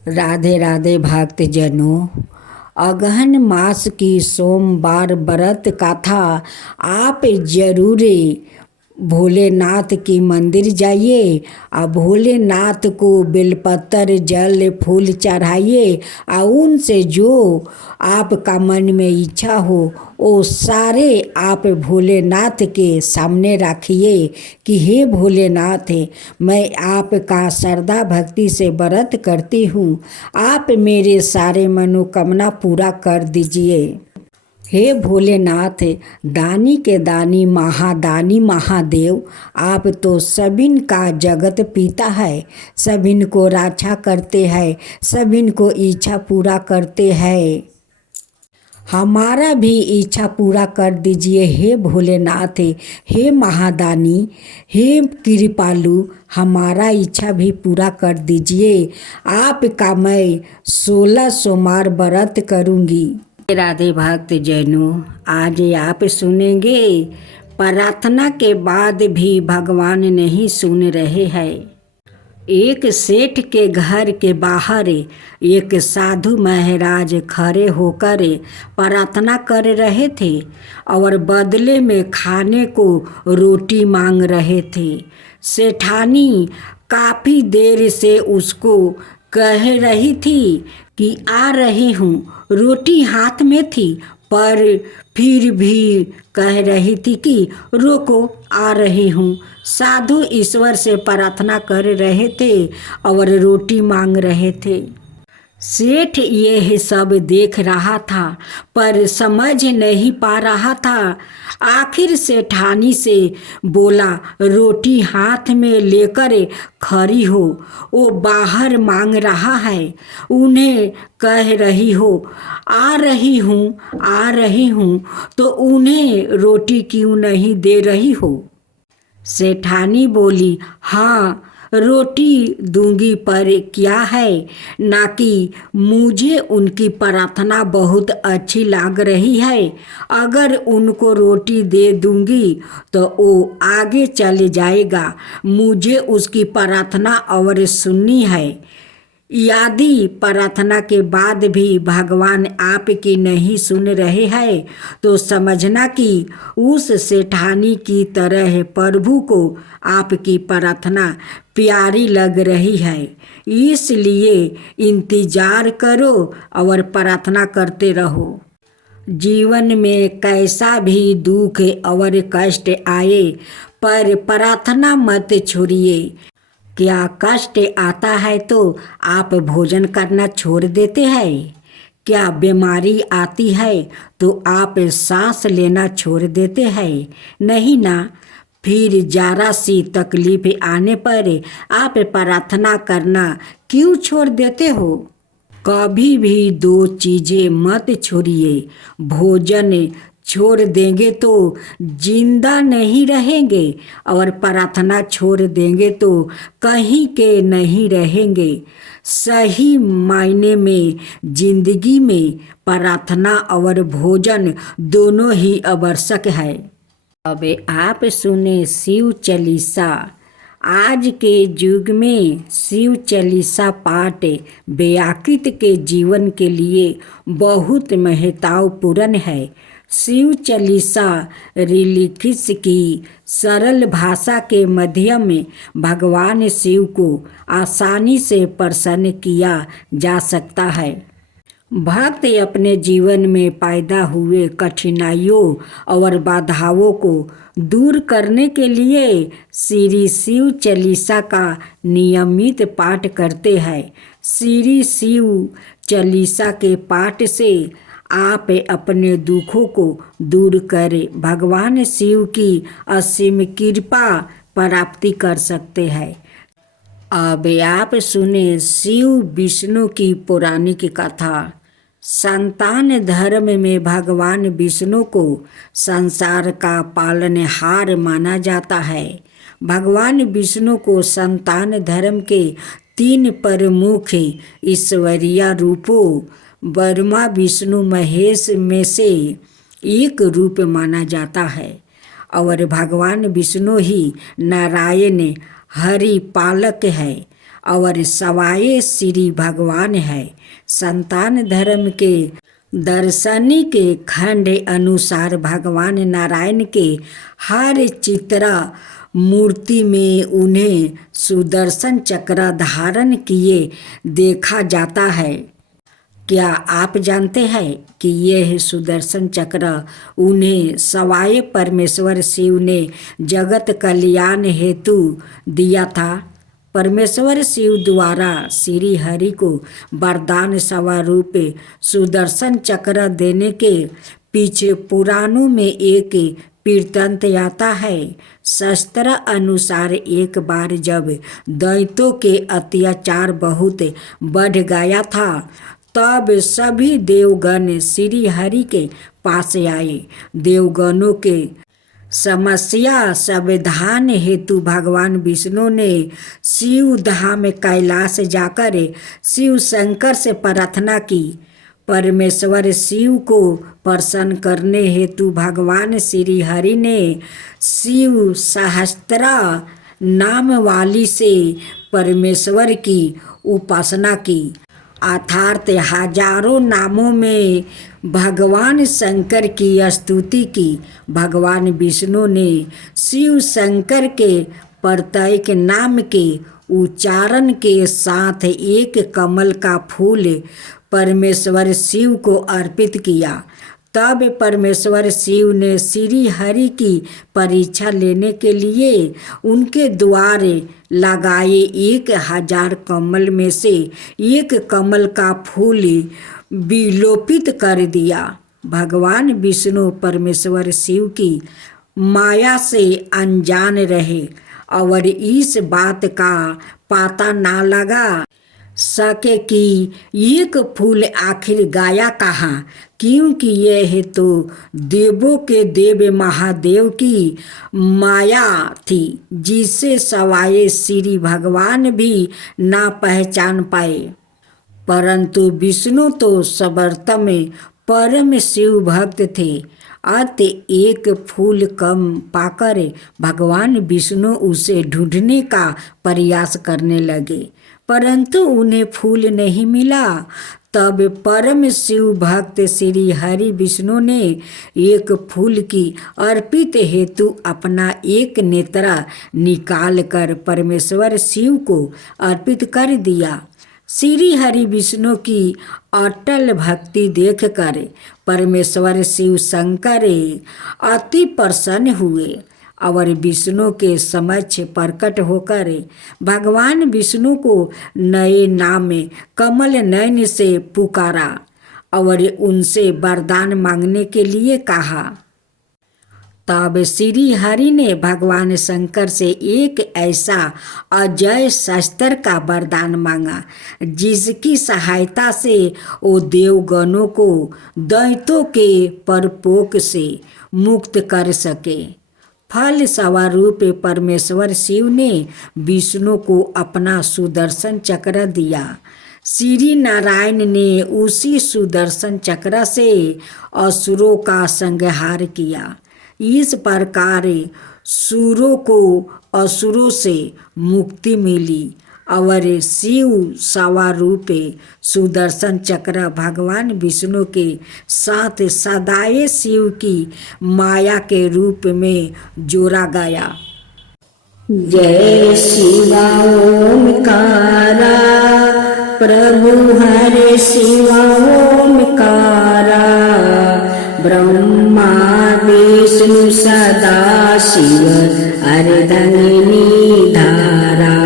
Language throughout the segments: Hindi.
राधे राधे भक्त जनों। अगहन मास की सोमवार व्रत कथा आप जरूर भोलेनाथ की मंदिर जाइए और भोलेनाथ को बेलपत्र जल फूल चढ़ाइए और उनसे जो आपका मन में इच्छा हो वो सारे आप भोलेनाथ के सामने रखिए कि हे भोलेनाथ, मैं आपका श्रद्धा भक्ति से व्रत करती हूँ, आप मेरे सारे मनोकामना पूरा कर दीजिए। हे भोलेनाथ, दानी के दानी महादानी महादेव, आप तो सभिन का जगत पिता है, सभिन को रक्षा करते हैं, सभिन को इच्छा पूरा करते हैं। हमारा भी इच्छा पूरा कर दीजिए हे भोलेनाथ, हे महादानी, हे कृपालु, हमारा इच्छा भी पूरा कर दीजिए। आपका मैं 16 सोमवार व्रत करूँगी। राधे भक्त जनों, आज आप सुनेंगे प्रार्थना के बाद भी भगवान नहीं सुन रहे हैं। एक सेठ के घर के बाहर एक साधु महाराज खड़े होकर प्रार्थना कर रहे थे और बदले में खाने को रोटी मांग रहे थे। सेठानी काफ़ी देर से उसको कह रही थी कि आ रही हूँ, रोटी हाथ में थी, पर फिर भी कह रही थी कि रोको, आ रही हूँ। साधु ईश्वर से प्रार्थना कर रहे थे और रोटी मांग रहे थे। सेठ यह सब देख रहा था पर समझ नहीं पा रहा था। आखिर सेठानी से बोला, रोटी हाथ में लेकर खड़ी हो, वो बाहर मांग रहा है, उन्हें कह रही हो आ रही हूँ, आ रही हूँ, तो उन्हें रोटी क्यों नहीं दे रही हो? सेठानी बोली, हाँ रोटी दूंगी, पर क्या है ना कि मुझे उनकी प्रार्थना बहुत अच्छी लग रही है। अगर उनको रोटी दे दूंगी तो वो आगे चले जाएगा, मुझे उसकी प्रार्थना और सुननी है। यदि प्रार्थना के बाद भी भगवान आपकी नहीं सुन रहे हैं तो समझना कि उस सेठानी की तरह प्रभु को आपकी प्रार्थना प्यारी लग रही है, इसलिए इंतजार करो और प्रार्थना करते रहो। जीवन में कैसा भी दुख और कष्ट आए पर प्रार्थना मत छोड़िए। क्या कष्ट आता है तो आप भोजन करना छोड़ देते हैं? क्या बीमारी आती है तो आप सांस लेना छोड़ देते हैं? नहीं ना। फिर जरा सी तकलीफ आने पर आप प्रार्थना करना क्यों छोड़ देते हो? कभी भी दो चीज़ें मत छोड़िए। भोजन छोड़ देंगे तो जिंदा नहीं रहेंगे और प्रार्थना छोड़ देंगे तो कहीं के नहीं रहेंगे। सही मायने में जिंदगी में प्रार्थना और भोजन दोनों ही आवश्यक है। अब आप सुने शिव चालीसा। आज के युग में शिव चालीसा पाठ व्याकृत के जीवन के लिए बहुत महत्वपूर्ण है। शिव चालीसा रिलिक्स की सरल भाषा के माध्यम में भगवान शिव को आसानी से प्रसन्न किया जा सकता है। भक्त अपने जीवन में पैदा हुए कठिनाइयों और बाधाओं को दूर करने के लिए श्री शिव चालीसा का नियमित पाठ करते हैं। श्री शिव चालीसा के पाठ से आप अपने दुखों को दूर करें भगवान शिव की असीम कृपा प्राप्ति कर सकते हैं। अब आप सुने शिव विष्णु की पौराणिक कथा। संतान धर्म में भगवान विष्णु को संसार का पालनहार माना जाता है। भगवान विष्णु को संतान धर्म के 3 प्रमुख ईश्वरीय रूपों ब्रह्मा विष्णु महेश में से एक रूप माना जाता है और भगवान विष्णु ही नारायण हरि पालक है। और सवाए श्री भगवान है। संतान धर्म के दर्शनी के खंड अनुसार भगवान नारायण के हर चित्रा मूर्ति में उन्हें सुदर्शन चक्र धारण किए देखा जाता है। क्या आप जानते हैं कि यह सुदर्शन चक्र उन्हें सवाए परमेश्वर शिव ने जगत कल्याण हेतु दिया था। परमेश्वर शिव द्वारा श्री हरि को वरदान स्वरूप सुदर्शन चक्र देने के पीछे पुराणों में एक वृत्तांत आता है। शास्त्र अनुसार एक बार जब दैत्यों के अत्याचार बहुत बढ़ गया था, तब सभी देवगण श्री हरि के पास आए। देवगणों के समस्या समाधान हेतु भगवान विष्णु ने शिव धाम कैलाश जाकर शिव शंकर से प्रार्थना की। परमेश्वर शिव को प्रसन्न करने हेतु भगवान श्री हरि ने शिव सहस्त्रा नाम वाली से परमेश्वर की उपासना की, अर्थात हजारों नामों में भगवान शंकर की स्तुति की। भगवान विष्णु ने शिव शंकर के प्रत्येक नाम के उच्चारण के साथ एक कमल का फूल परमेश्वर शिव को अर्पित किया। तब परमेश्वर शिव ने श्री हरि की परीक्षा लेने के लिए उनके द्वारे लगाए 1000 कमल में से एक कमल का फूल विलोपित कर दिया। भगवान विष्णु परमेश्वर शिव की माया से अनजान रहे और इस बात का पता ना लगा सके कि एक फूल आखिर गया कहाँ, क्योंकि यह तो देवों के देव महादेव की माया थी, जिसे सवाए श्री भगवान भी ना पहचान पाए। परंतु विष्णु तो सर्वोत्तम परम शिव भक्त थे। अत एक फूल कम पाकर भगवान विष्णु उसे ढूंढने का प्रयास करने लगे, परंतु उन्हें फूल नहीं मिला। तब परम शिव भक्त श्री हरि विष्णु ने एक फूल की अर्पित हेतु अपना एक नेत्र निकाल कर परमेश्वर शिव को अर्पित कर दिया। श्री हरि विष्णु की अटल भक्ति देखकर परमेश्वर शिव शंकर अति प्रसन्न हुए और विष्णु के समक्ष प्रकट होकर भगवान विष्णु को नए नाम कमल नयन से पुकारा और उनसे वरदान मांगने के लिए कहा। तब श्री हरि ने भगवान शंकर से एक ऐसा अजय शस्त्र का वरदान मांगा जिसकी सहायता से वो देवगणों को दैत्यों के परपोक से मुक्त कर सके। फल स्वरूप परमेश्वर शिव ने विष्णु को अपना सुदर्शन चक्र दिया। श्री नारायण ने उसी सुदर्शन चक्र से असुरों का संहार किया। इस प्रकार सुरों को असुरों से मुक्ति मिली और शिव स्वरूप सुदर्शन चक्र भगवान विष्णु के साथ सदाए शिव की माया के रूप में जोड़ा गया। जय शिवा ओमकारा प्रभु हरे शिवा ओमकारा ब्रह्मा विष्णु सदा शिव अर्धंगिनी धारा।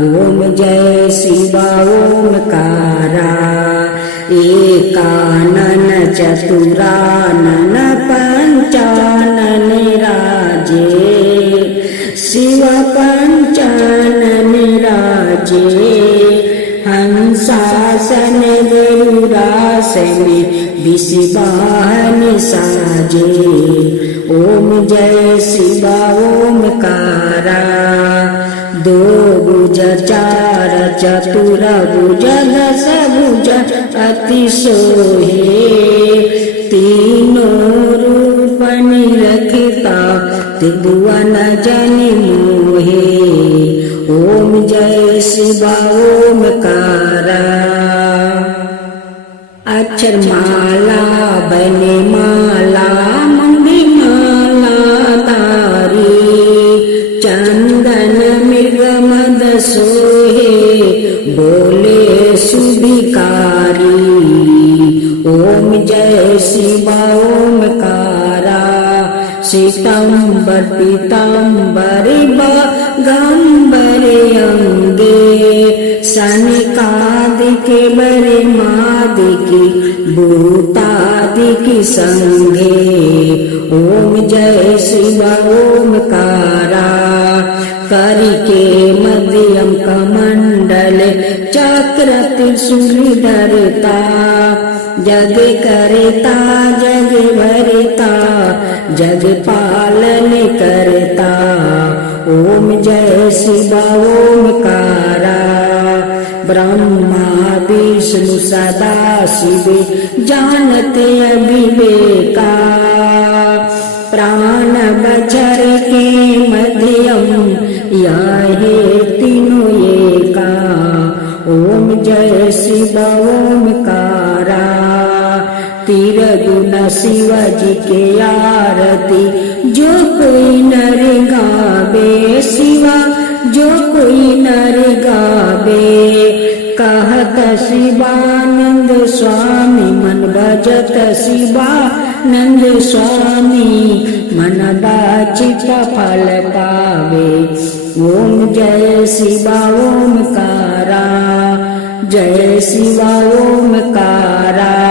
ओम जय शिवा ओमकारा एकानन चतुरानन पंचानन राजे शिव पंचानन राजे हंसासन गरुड़ासन विषवाहन साजे। ओम जय शिवा ओमकारा दो भुज चार चतुर भुज दस भुज अति सोहे तीनों रूप निरखता त्रिभुवन जन मोहे। ओम जय शिवा ओमकारा। अक्षर माला बने माला मंगी माला तारी, चंदन मृग मद सोहे बोले सुभिकारी। ओम जय शिवा ओमकारा। श्वेतांबर पीतांबर बागंबर अंगे, सनकादिके बरे मादिकी भूतादिकी संगे। ओम जय शिवा ओमकारा। करिके मध्यम कमंडल चक्र त्रिशूल धरता, जग करता जग भरता जग पालन करता। ओम जय शिवा ओमकारा। ब्रह्मा विष्णु सदा शिव जानते अविवेका, प्राण बचर के मध्यम याहे तीनों एका। ओम जय शिवा ओमकारा। तिरगुण शिव जी के आरती जो कोई नर गावे, शिवा जो कोई नर गावे। कहत शिवानंद स्वामी मन भजत शिवानंद स्वामी, मन बाचित फल पावे। ओम जय शिवा ओमकारा। जय शिवा ओमकारा।